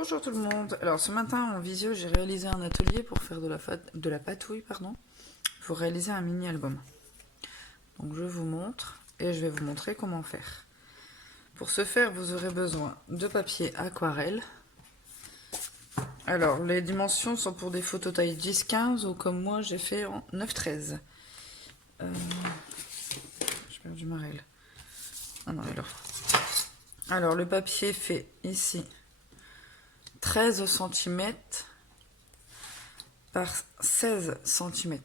Bonjour tout le monde. Alors ce matin en visio j'ai réalisé un atelier pour faire de la patouille pour réaliser un mini album. Donc je vous montre et je vais vous montrer comment faire. Pour ce faire vous aurez besoin de papier aquarelle. Alors les dimensions sont pour des photos taille 10-15 ou comme moi j'ai fait en 9-13. J'ai perdu ma règle. Ah non, elle est là. Alors le papier fait ici 13 cm par 16 cm.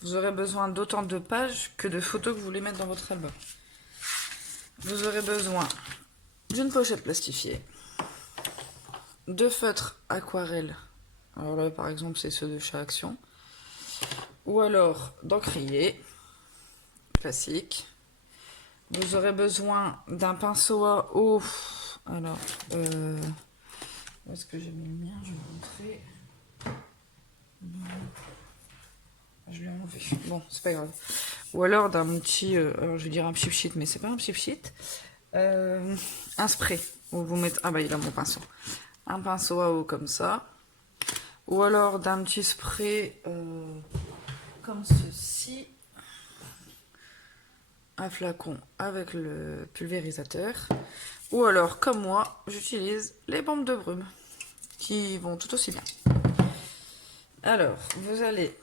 Vous aurez besoin d'autant de pages que de photos que vous voulez mettre dans votre album. Vous aurez besoin d'une pochette plastifiée, de feutres aquarelle. Alors là par exemple c'est ceux de chez Action. Ou alors d'encrier classique. Vous aurez besoin d'un pinceau à eau. Alors, où est-ce que j'ai mis le mien? Je vais vous montrer. Je l'ai enlevé. Bon, c'est pas grave. Ou alors d'un petit, alors je vais dire un chip sheet, mais c'est pas un chip sheet. Un spray. Où vous mettez, ah bah il a mon pinceau. Un pinceau à eau comme ça. Ou alors d'un petit spray comme ceci. Un flacon avec le pulvérisateur. Ou alors, comme moi, j'utilise les bombes de brume qui vont tout aussi bien. Alors, vous allez...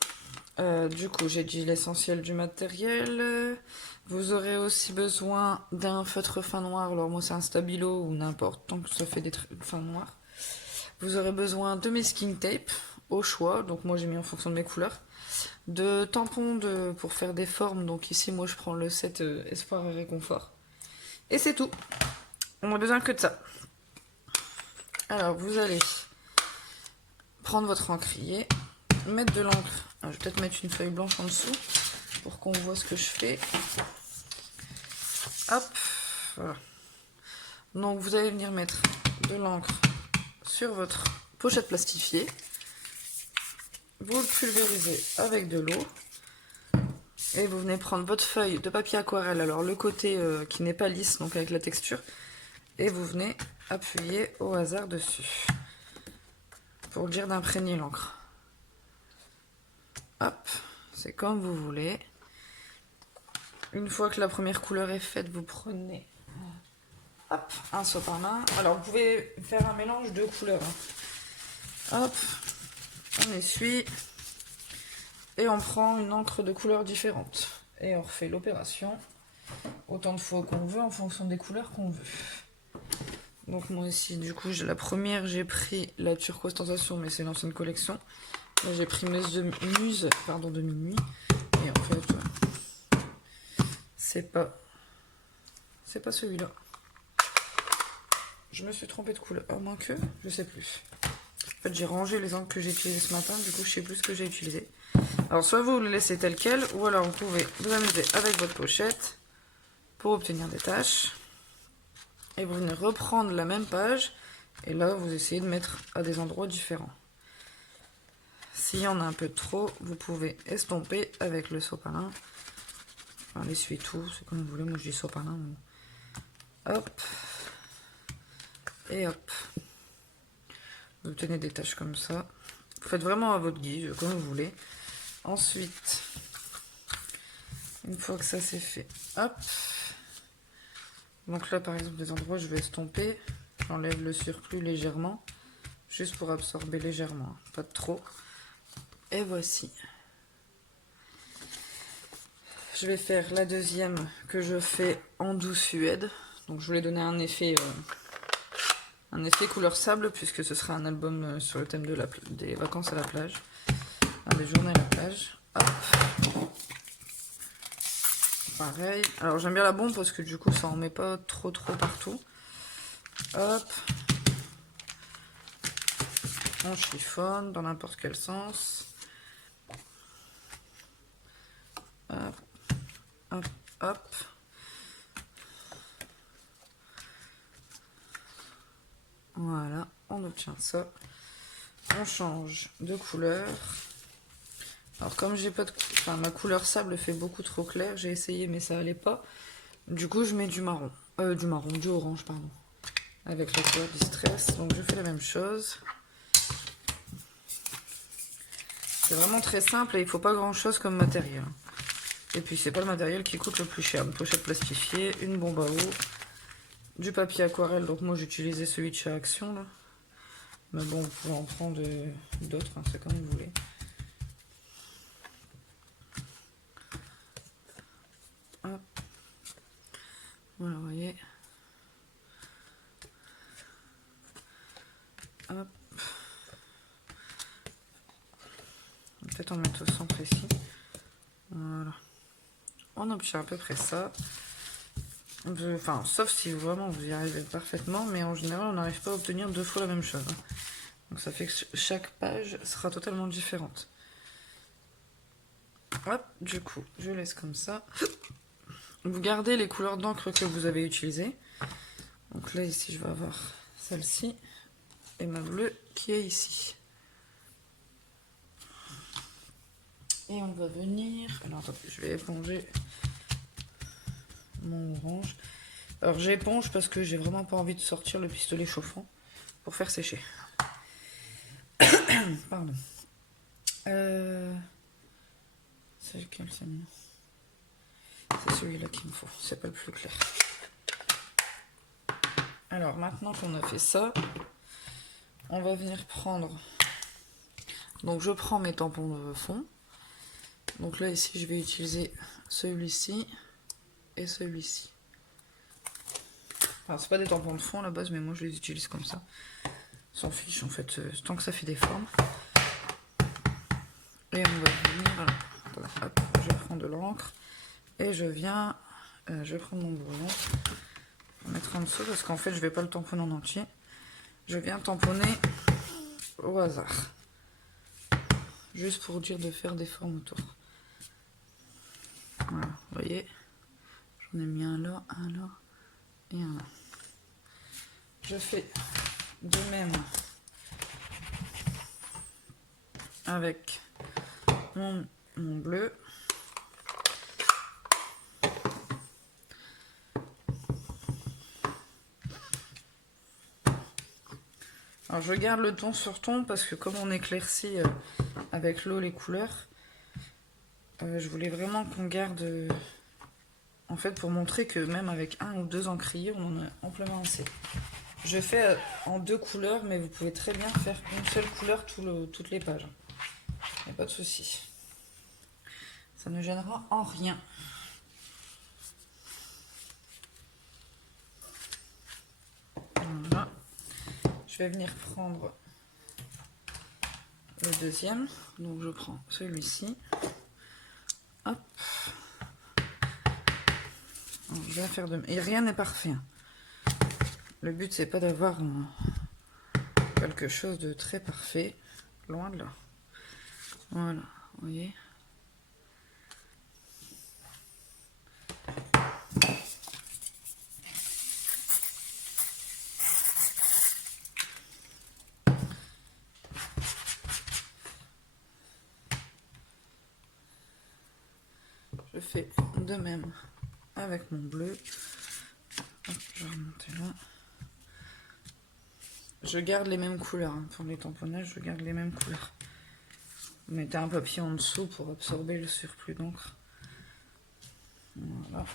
du coup, j'ai dit l'essentiel du matériel. Vous aurez aussi besoin d'un feutre fin noir. Alors moi, c'est un stabilo ou n'importe, tant que ça fait des fins noirs. Vous aurez besoin de masking tape au choix. Donc moi, j'ai mis en fonction de mes couleurs. De tampons pour faire des formes. Donc ici, moi, je prends le set Espoir et Réconfort. Et c'est tout. On n'a besoin que de ça. Alors, vous allez prendre votre encrier, mettre de l'encre. Je vais peut-être mettre une feuille blanche en dessous pour qu'on voit ce que je fais. Hop, voilà. Donc, vous allez venir mettre de l'encre sur votre pochette plastifiée. Vous le pulvérisez avec de l'eau. Et vous venez prendre votre feuille de papier aquarelle. Alors, le côté qui n'est pas lisse, donc avec la texture. Et vous venez appuyer au hasard dessus pour dire d'imprégner l'encre. Hop, c'est comme vous voulez. Une fois que la première couleur est faite, vous prenez hop, un sopalin. Alors vous pouvez faire un mélange de couleurs. Hop, on essuie et on prend une encre de couleurs différentes. Et on refait l'opération autant de fois qu'on veut en fonction des couleurs qu'on veut. Donc moi ici, du coup, la première, j'ai pris la turquoise tentation, mais c'est l'ancienne collection. Là, j'ai pris muse de minuit. Et en fait, c'est pas celui-là. Je me suis trompée de couleur, à moins que, je sais plus. En fait, j'ai rangé les encres que j'ai utilisées ce matin, du coup, je sais plus ce que j'ai utilisé. Alors, soit vous le laissez tel quel, ou alors vous pouvez vous amuser avec votre pochette pour obtenir des taches. Et vous venez reprendre la même page, et là, vous essayez de mettre à des endroits différents. S'il y en a un peu trop, vous pouvez estomper avec le sopalin. Enfin, l'essuie-tout, c'est comme vous voulez. Moi, je dis sopalin. Hop. Et hop. Vous obtenez des taches comme ça. Vous faites vraiment à votre guise, comme vous voulez. Ensuite, une fois que ça c'est fait, hop. Donc là, par exemple, des endroits, je vais estomper. J'enlève le surplus légèrement. Juste pour absorber légèrement, pas de trop. Et voici. Je vais faire la deuxième que je fais en douce fuède. Donc je voulais donner un effet couleur sable puisque ce sera un album sur le thème des vacances à la plage. Enfin, des journées à la plage. Hop. Pareil. Alors j'aime bien la bombe parce que du coup ça en met pas trop partout. Hop. On chiffonne dans n'importe quel sens. Hop. Hop, hop. Voilà, on obtient ça. On change de couleur. Alors comme j'ai pas de... Enfin, ma couleur sable fait beaucoup trop clair, j'ai essayé mais ça allait pas. Du coup je mets du marron. Du orange, pardon. avec la couleur Distress. Donc je fais la même chose. C'est vraiment très simple et il faut pas grand chose comme matériel. Et puis c'est pas le matériel qui coûte le plus cher. Une pochette plastifiée, une bombe à eau, du papier aquarelle. Donc moi j'utilisais celui de chez Action là. Mais bon, vous pouvez en prendre d'autres, hein, c'est comme vous voulez. Hop. Voilà, vous voyez. Hop. Peut-être en mettre au centre ici. Voilà. On obtient à peu près ça. Enfin, sauf si vraiment vous y arrivez parfaitement, mais en général on n'arrive pas à obtenir 2 fois la même chose. Donc ça fait que chaque page sera totalement différente. Hop, du coup, je laisse comme ça. Vous gardez les couleurs d'encre que vous avez utilisées. Donc là, ici, je vais avoir celle-ci et ma bleue qui est ici. Et on va venir... Alors, attendez, je vais éponger mon orange. Alors, j'éponge parce que j'ai vraiment pas envie de sortir le pistolet chauffant pour faire sécher. Pardon. C'est lequel, c'est mieux. C'est celui-là qu'il me faut, c'est pas le plus clair. Alors maintenant qu'on a fait ça, on va venir prendre... Donc je prends mes tampons de fond. Donc là ici je vais utiliser celui-ci et celui-ci. Enfin c'est pas des tampons de fond à la base, mais moi je les utilise comme ça. S'en fiche en fait, tant que ça fait des formes. Et on va venir... Voilà. Hop, je prends de l'encre. Et je viens... je vais prendre mon brouillon. Mettre en dessous parce qu'en fait je vais pas le tamponner en entier. Je viens tamponner au hasard. Juste pour dire de faire des formes autour. Voilà, vous voyez. J'en ai mis un là et un là. Je fais de même avec mon bleu. Alors je garde le ton sur ton parce que comme on éclaircit avec l'eau les couleurs, je voulais vraiment qu'on garde, en fait pour montrer que même avec 1 ou 2 encriers, on en a amplement assez. Je fais en 2 couleurs, mais vous pouvez très bien faire une seule couleur toutes les pages. Il n'y a pas de souci. Ça ne gênera en rien. Voilà. Je vais venir prendre le deuxième. Donc je prends celui-ci. Hop. Alors, je vais faire de... Et rien n'est parfait. Le but c'est pas d'avoir quelque chose de très parfait. Loin de là. Voilà, vous voyez. Je fais de même avec mon bleu. Hop, je vais remonter là. Je garde les mêmes couleurs. Hein. Pour les tamponnages, je garde les mêmes couleurs. Vous mettez un papier en dessous pour absorber le surplus d'encre. Voilà.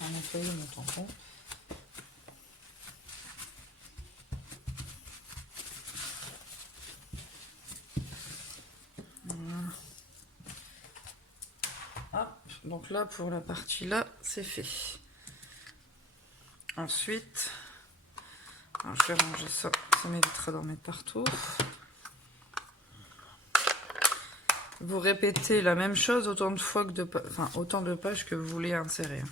Je vais nettoyer mon tampon. Voilà. Hop, donc là pour la partie là, c'est fait. Ensuite, alors je vais ranger ça, ça m'évitera d'en mettre partout. Vous répétez la même chose autant de fois que autant de pages que vous voulez insérer.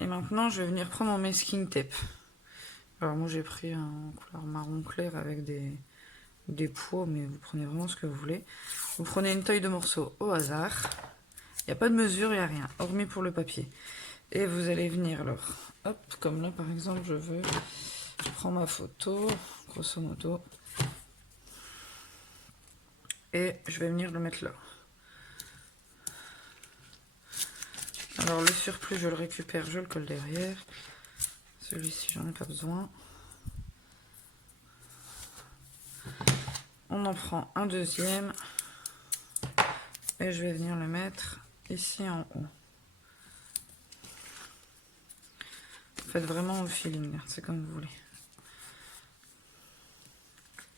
Et maintenant, je vais venir prendre mon masking tape. Alors moi, j'ai pris un couleur marron clair avec des des poids, mais vous prenez vraiment ce que vous voulez. Vous prenez une taille de morceaux au hasard. Il n'y a pas de mesure, il n'y a rien, hormis pour le papier. Et vous allez venir alors, hop, comme là par exemple, je prends ma photo, grosso modo, et je vais venir le mettre là. Alors le surplus, je le récupère, je le colle derrière. Celui-ci, j'en ai pas besoin. On en prend un deuxième. Et je vais venir le mettre ici en haut. Faites vraiment au feeling, c'est comme vous voulez.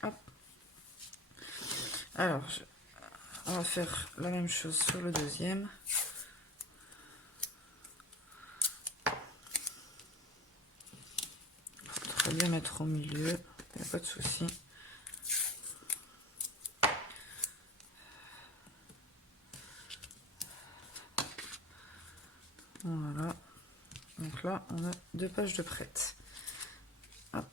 Hop. Alors, on va faire la même chose sur le deuxième. Faut bien mettre au milieu, il n'y a pas de souci. Voilà. Donc là, on a 2 pages de prête. Hop.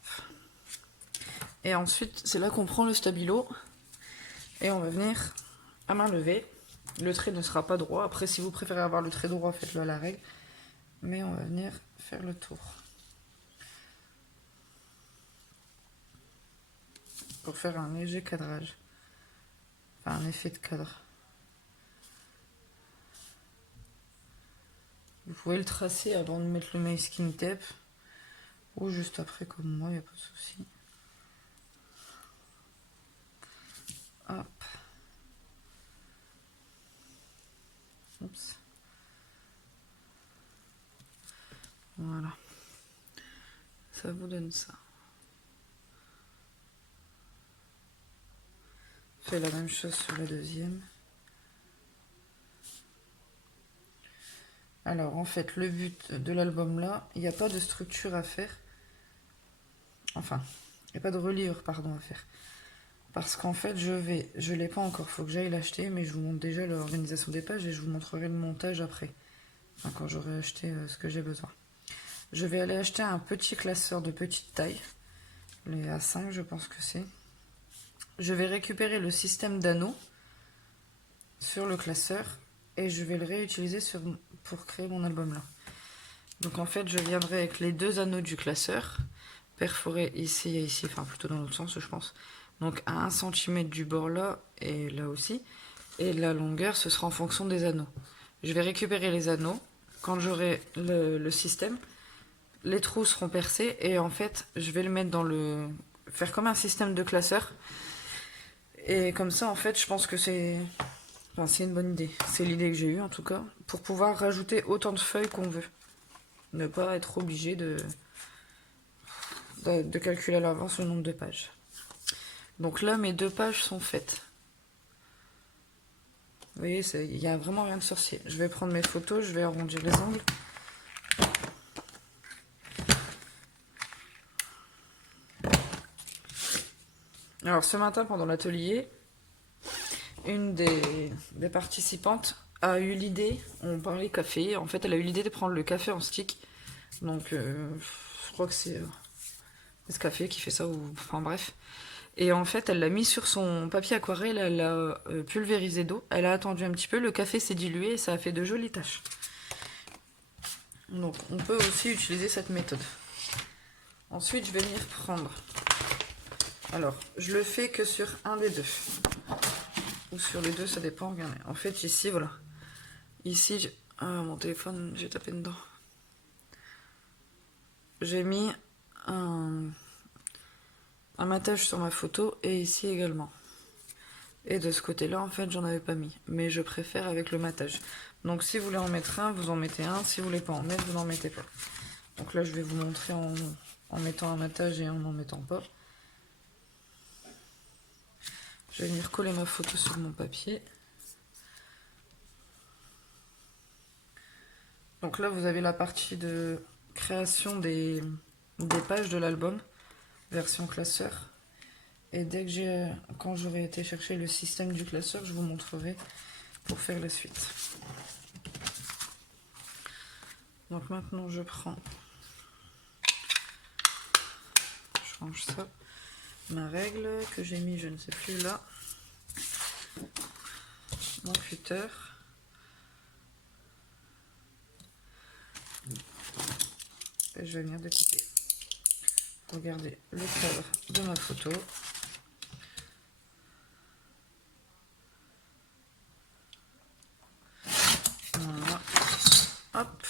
Et ensuite, c'est là qu'on prend le stabilo. Et on va venir à main levée. Le trait ne sera pas droit. Après, si vous préférez avoir le trait droit, faites-le à la règle. Mais on va venir faire le tour. Pour faire un léger cadrage. Enfin, un effet de cadre. Vous pouvez le tracer avant de mettre le masking tape. Ou juste après, comme moi, il n'y a pas de souci. Hop. Oups. Voilà. Ça vous donne ça. Fais la même chose sur la deuxième. Alors en fait le but de l'album là, il n'y a pas de structure à faire. Enfin, il n'y a pas de reliure pardon à faire. Parce qu'en fait je l'ai pas encore, faut que j'aille l'acheter, mais je vous montre déjà l'organisation des pages et je vous montrerai le montage après. Enfin, quand j'aurai acheté ce que j'ai besoin. Je vais aller acheter un petit classeur de petite taille. Les A5 je pense que c'est. Je vais récupérer le système d'anneaux sur le classeur et je vais le réutiliser pour créer mon album là. Donc en fait je viendrai avec les 2 anneaux du classeur, perforés ici et ici, enfin plutôt dans l'autre sens je pense. Donc à 1 cm du bord là et là aussi. Et la longueur ce sera en fonction des anneaux. Je vais récupérer les anneaux. Quand j'aurai le système, les trous seront percés et en fait je vais le mettre dans le... faire comme un système de classeur. Et comme ça en fait je pense que c'est... Enfin, c'est une bonne idée. C'est l'idée que j'ai eue en tout cas. Pour pouvoir rajouter autant de feuilles qu'on veut. Ne pas être obligé de calculer à l'avance le nombre de pages. Donc là, mes 2 pages sont faites. Vous voyez, il n'y a vraiment rien de sorcier. Je vais prendre mes photos, je vais arrondir les angles. Alors ce matin, pendant l'atelier, une des participantes a eu l'idée, on parlait café, en fait elle a eu l'idée de prendre le café en stick. Donc je crois que c'est Nescafé qui fait ça, ou enfin bref. Et en fait elle l'a mis sur son papier aquarelle, elle l'a pulvérisé d'eau, elle a attendu un petit peu, le café s'est dilué et ça a fait de jolies taches. Donc on peut aussi utiliser cette méthode. Ensuite je vais venir prendre... Alors, je le fais que sur un des 2. Ou sur les 2, ça dépend, regardez. En fait, ici, voilà. Ici, mon téléphone, j'ai tapé dedans. J'ai mis un matage sur ma photo et ici également. Et de ce côté-là, en fait, j'en avais pas mis. Mais je préfère avec le matage. Donc, si vous voulez en mettre un, vous en mettez un. Si vous voulez pas en mettre, vous n'en mettez pas. Donc là, je vais vous montrer en mettant un matage et en n'en mettant pas. Je vais venir coller ma photo sur mon papier. Donc là, vous avez la partie de création des pages de l'album, version classeur. Et quand j'aurai été chercher le système du classeur, je vous montrerai pour faire la suite. Donc maintenant, je range ça. ma règle que j'ai mis, je ne sais plus là. Mon cutter. Et je vais venir découper. Regardez le cadre de ma photo. Voilà. Hop.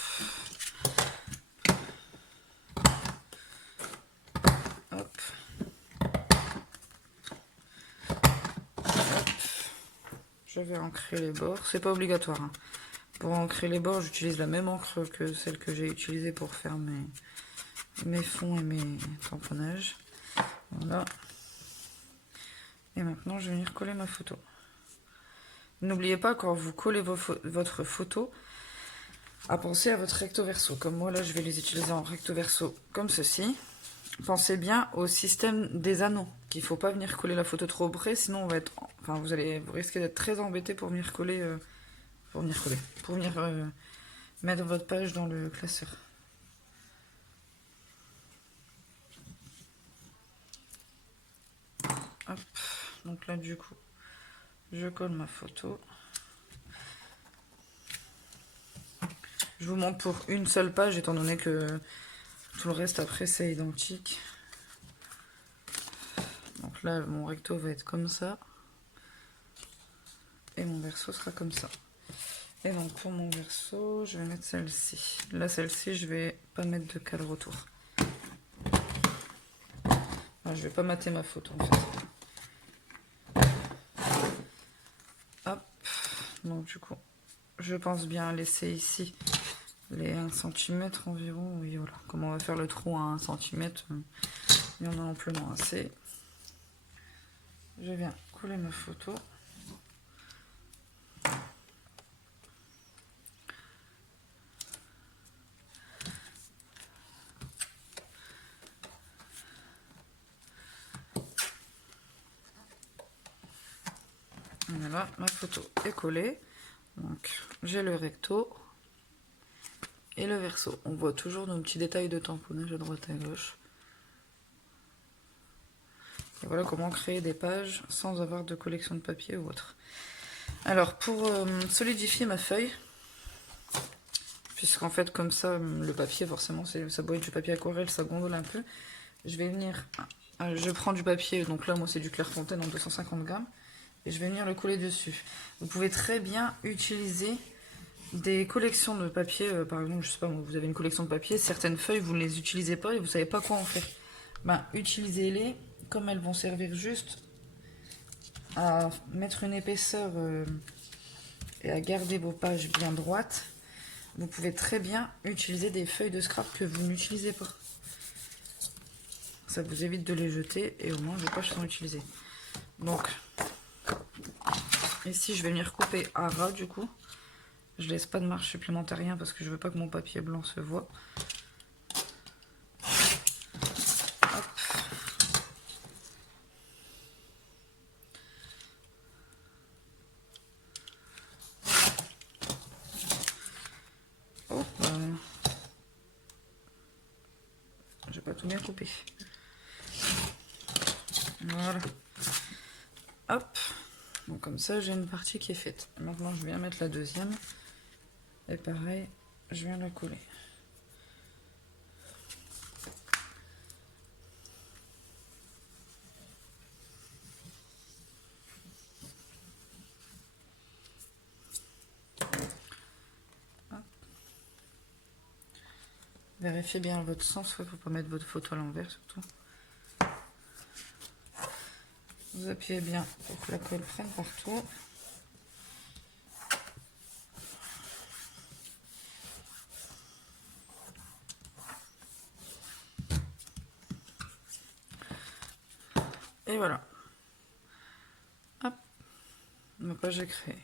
Hop. Hop. Je vais ancrer les bords. C'est pas obligatoire. Hein. Pour ancrer les bords, j'utilise la même encre que celle que j'ai utilisée pour faire mes fonds et mes tamponnages. Voilà. Et maintenant, je vais venir coller ma photo. N'oubliez pas, quand vous collez votre photo, à penser à votre recto verso. Comme moi, là, je vais les utiliser en recto verso comme ceci. Pensez bien au système des anneaux, qu'il ne faut pas venir coller la photo trop près, sinon on va être, enfin, vous risquez d'être très embêté pour venir coller, pour venir mettre votre page dans le classeur. Hop, donc là du coup, je colle ma photo. Je vous montre pour une seule page, étant donné que tout le reste après c'est identique. Donc là, mon recto va être comme ça. Et mon verso sera comme ça. Et donc pour mon verso, je vais mettre celle-ci. Là, celle-ci, je vais pas mettre de cadre autour. Enfin, je vais pas mater ma photo en fait. Hop. Donc du coup, je pense bien laisser ici les 1 cm environ. Oui, voilà. Comme on va faire le trou à 1 cm, il y en a amplement assez. Je viens coller ma photo. Voilà, ma photo est collée. Donc j'ai le recto et le verso. On voit toujours nos petits détails de tamponnage à droite et à gauche. Et voilà comment créer des pages sans avoir de collection de papier ou autre. Alors pour solidifier ma feuille, puisqu'en fait comme ça le papier forcément ça doit être du papier aquarelle, ça gondole un peu, je vais venir, je prends du papier, donc là moi c'est du Clairefontaine en 250 grammes, et je vais venir le coller dessus. Vous pouvez très bien utiliser des collections de papier, par exemple, je sais pas, vous avez une collection de papier, certaines feuilles vous ne les utilisez pas et vous savez pas quoi en faire. Ben, utilisez-les, comme elles vont servir juste à mettre une épaisseur et à garder vos pages bien droites. Vous pouvez très bien utiliser des feuilles de scrap que vous n'utilisez pas. Ça vous évite de les jeter et au moins vos pages sont utilisées. Donc, ici je vais venir couper à ras du coup. Je laisse pas de marge supplémentaire rien parce que je veux pas que mon papier blanc se voit. Hop. Oh, j'ai pas tout bien coupé. Voilà. Hop. Donc comme ça j'ai une partie qui est faite. Maintenant je viens mettre la deuxième. Et pareil, je viens la coller. Hop. Vérifiez bien votre sens, il ne faut pas mettre votre photo à l'envers surtout. Vous appuyez bien pour que la colle prenne partout. Et voilà. Hop. Ma page est créée.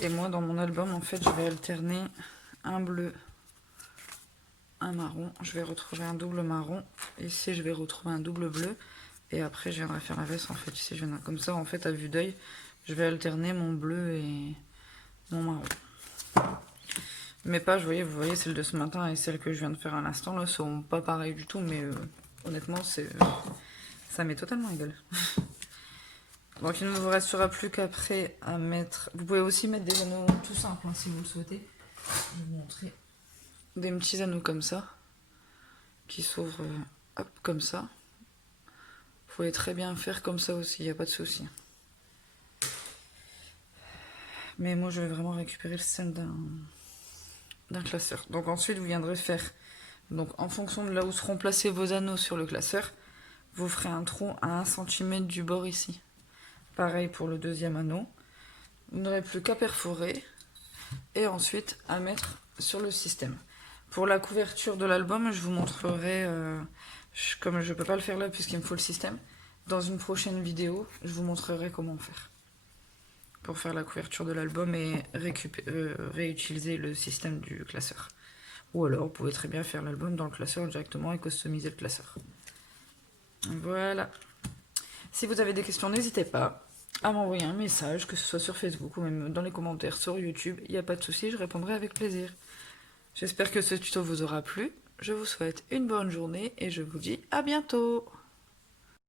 Et moi, dans mon album, en fait, je vais alterner un bleu, un marron. Je vais retrouver un double marron. Ici, je vais retrouver un double bleu. Et après, je viendrai faire l'inverse, en fait. Ici, je viendrai comme ça, en fait, à vue d'œil, je vais alterner mon bleu et mon marron. Mes pages, vous voyez, celle de ce matin et celle que je viens de faire à l'instant, là, sont pas pareilles du tout, mais honnêtement, Ça m'est totalement égal. Donc il ne vous restera plus qu'après à mettre... Vous pouvez aussi mettre des anneaux tout simples hein, si vous le souhaitez. Je vais vous montrer. Des petits anneaux comme ça. Qui s'ouvrent hop, comme ça. Vous pouvez très bien faire comme ça aussi, il n'y a pas de souci. Mais moi je vais vraiment récupérer le système d'un classeur. Donc ensuite vous viendrez faire... Donc en fonction de là où seront placés vos anneaux sur le classeur, vous ferez un trou à 1 cm du bord ici. Pareil pour le deuxième anneau. Vous n'aurez plus qu'à perforer et ensuite à mettre sur le système. Pour la couverture de l'album, je vous montrerai, comme je ne peux pas le faire là puisqu'il me faut le système, dans une prochaine vidéo, je vous montrerai comment faire. Pour faire la couverture de l'album et réutiliser le système du classeur. Ou alors, vous pouvez très bien faire l'album dans le classeur directement et customiser le classeur. Voilà. Si vous avez des questions, n'hésitez pas à m'envoyer un message, que ce soit sur Facebook ou même dans les commentaires sur YouTube. Il n'y a pas de souci, je répondrai avec plaisir. J'espère que ce tuto vous aura plu. Je vous souhaite une bonne journée et je vous dis à bientôt.